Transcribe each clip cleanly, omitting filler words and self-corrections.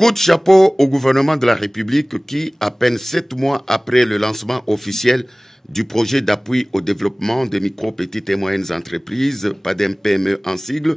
Coup de chapeau au gouvernement de la République qui, à peine 7 mois après le lancement officiel du projet d'appui au développement des micro, petites et moyennes entreprises, PADEM-PME en sigle,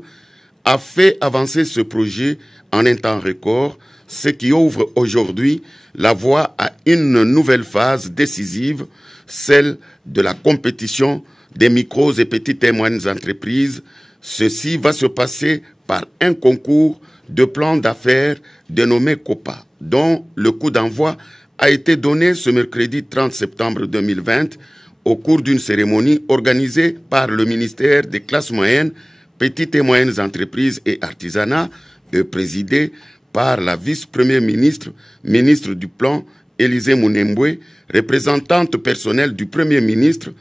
a fait avancer ce projet en un temps record, ce qui ouvre aujourd'hui la voie à une nouvelle phase décisive, celle de la compétition des micros et petites et moyennes entreprises. Ceci va se passer par un concours de plans d'affaires dénommé COPA, dont le coup d'envoi a été donné ce mercredi 30 septembre 2020 au cours d'une cérémonie organisée par le ministère des classes moyennes, petites et moyennes entreprises et artisanat, et présidée par la vice-première ministre, ministre du Plan, Élisée Mounemboué, représentante personnelle du Premier ministre,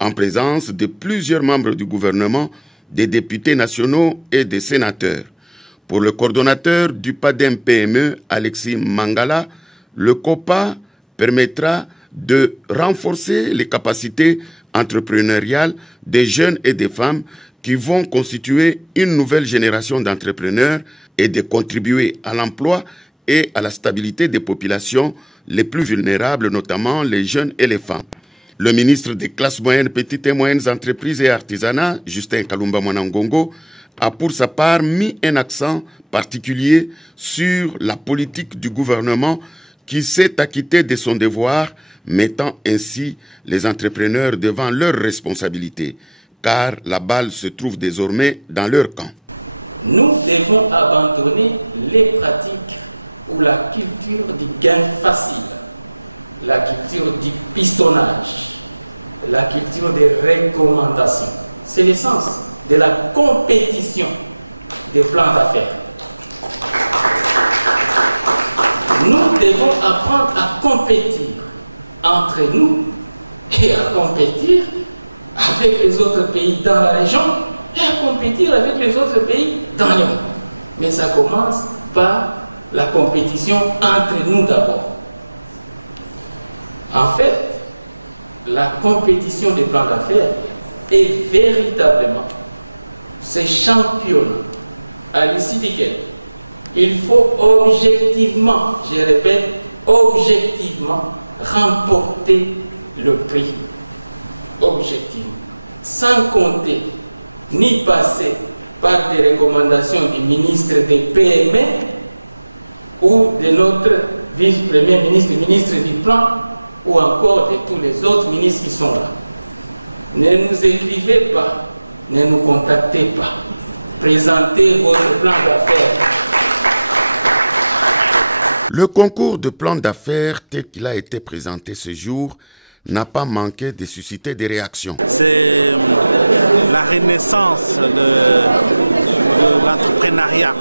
en présence de plusieurs membres du gouvernement, des députés nationaux et des sénateurs. Pour le coordonnateur du PADEM-PME, Alexis Mangala, le COPA permettra de renforcer les capacités entrepreneuriales des jeunes et des femmes qui vont constituer une nouvelle génération d'entrepreneurs et de contribuer à l'emploi et à la stabilité des populations les plus vulnérables, notamment les jeunes et les femmes. Le ministre des classes moyennes, petites et moyennes entreprises et artisanat, Justin Kalumba Mwanangongo, a pour sa part mis un accent particulier sur la politique du gouvernement qui s'est acquitté de son devoir, mettant ainsi les entrepreneurs devant leurs responsabilités, car la balle se trouve désormais dans leur camp. Nous devons abandonner les pratiques ou la culture du gain facile, la culture du pistonnage, la culture des recommandations. C'est l'essence de la compétition des plans d'affaires. Nous devons apprendre à compétir entre nous et à compétir avec les autres pays dans la région et à compétir avec les autres pays dans le monde. Mais ça commence par la compétition entre nous d'abord. En fait, la compétition des plans d'affaires est véritablement ce championnat à l'issue duquel il faut objectivement, je répète, objectivement remporter le prix. Objectivement. Sans compter ni passer par des recommandations du ministre des PME ou de notre vice-premier ministre, ministre du Plan, ou encore de tous les autres ministres qui sont là. Ne nous écrivez pas, ne nous contactez pas. Présentez votre plan d'affaires. Le concours de plan d'affaires tel qu'il a été présenté ce jour n'a pas manqué de susciter des réactions. C'est la renaissance de l'entrepreneuriat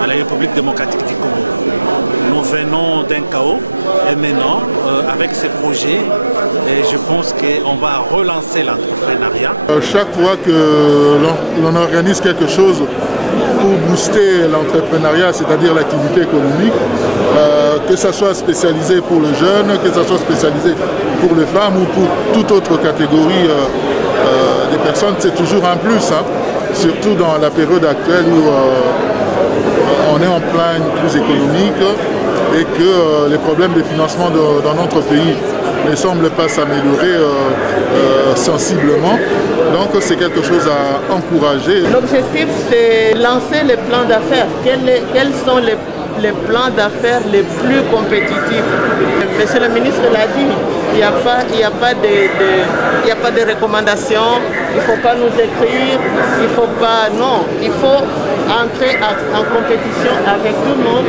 à la République démocratique du Congo. Nous venons d'un chaos et maintenant, avec ces projets, je pense qu'on va relancer l'entrepreneuriat. Chaque fois que l'on organise quelque chose pour booster l'entrepreneuriat, c'est-à-dire l'activité économique, que ce soit spécialisé pour le jeune, que ce soit spécialisé pour les femmes ou pour toute autre catégorie des personnes, c'est toujours un plus, hein, surtout dans la période actuelle où on est en pleine crise économique et que les problèmes de financement dans notre pays ne semblent pas s'améliorer sensiblement. Donc c'est quelque chose à encourager. L'objectif, c'est lancer les plans d'affaires. Quels sont les plans d'affaires les plus compétitifs? Monsieur le ministre l'a dit, il n'y a pas de recommandations, il ne faut pas nous écrire, il ne faut pas... Non, il faut entrer en compétition avec tout le monde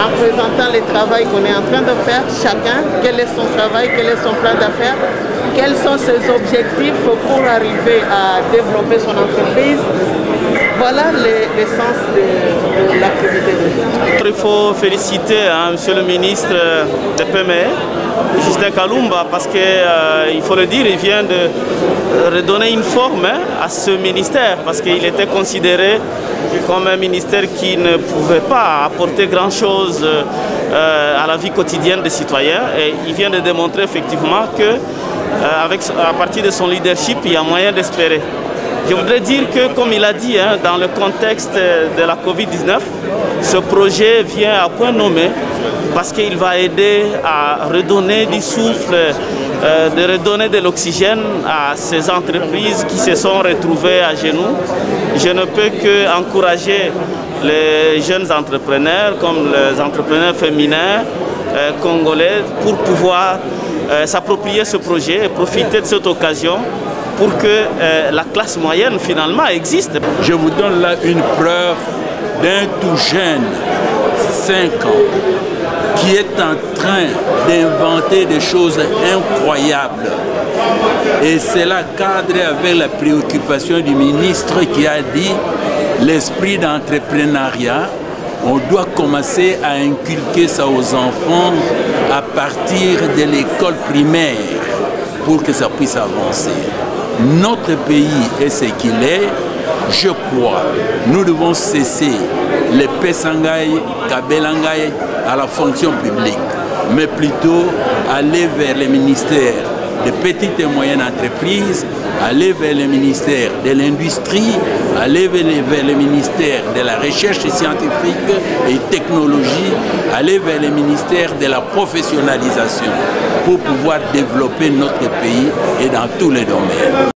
en présentant le travail qu'on est en train de faire, chacun, quel est son travail, quel est son plan d'affaires, quels sont ses objectifs pour arriver à développer son entreprise. Voilà l'essence de l'activité de l'État. Il faut féliciter monsieur le ministre de PME, Justin Kalumba, parce qu'il faut le dire, il vient de redonner une forme à ce ministère, parce qu'il était considéré comme un ministère qui ne pouvait pas apporter grand-chose à la vie quotidienne des citoyens. Et il vient de démontrer effectivement qu'à partir de son leadership, il y a moyen d'espérer. Je voudrais dire que, comme il a dit, dans le contexte de la Covid-19, ce projet vient à point nommé parce qu'il va aider à redonner du souffle, de redonner de l'oxygène à ces entreprises qui se sont retrouvées à genoux. Je ne peux qu'encourager les jeunes entrepreneurs, comme les entrepreneurs féminins congolais, pour pouvoir s'approprier ce projet et profiter de cette occasion pour que la classe moyenne finalement existe. Je vous donne là une preuve d'un tout jeune, 5 ans, qui est en train d'inventer des choses incroyables. Et cela cadre avec la préoccupation du ministre qui a dit l'esprit d'entrepreneuriat. On doit commencer à inculquer ça aux enfants à partir de l'école primaire pour que ça puisse avancer. Notre pays est ce qu'il est. Je crois, nous devons cesser les Pessangaï, Kabelangaï à la fonction publique, mais plutôt aller vers les ministères des petites et moyennes entreprises, aller vers le ministère de l'industrie, aller vers le ministère de la recherche scientifique et technologie, aller vers le ministère de la professionnalisation pour pouvoir développer notre pays et dans tous les domaines.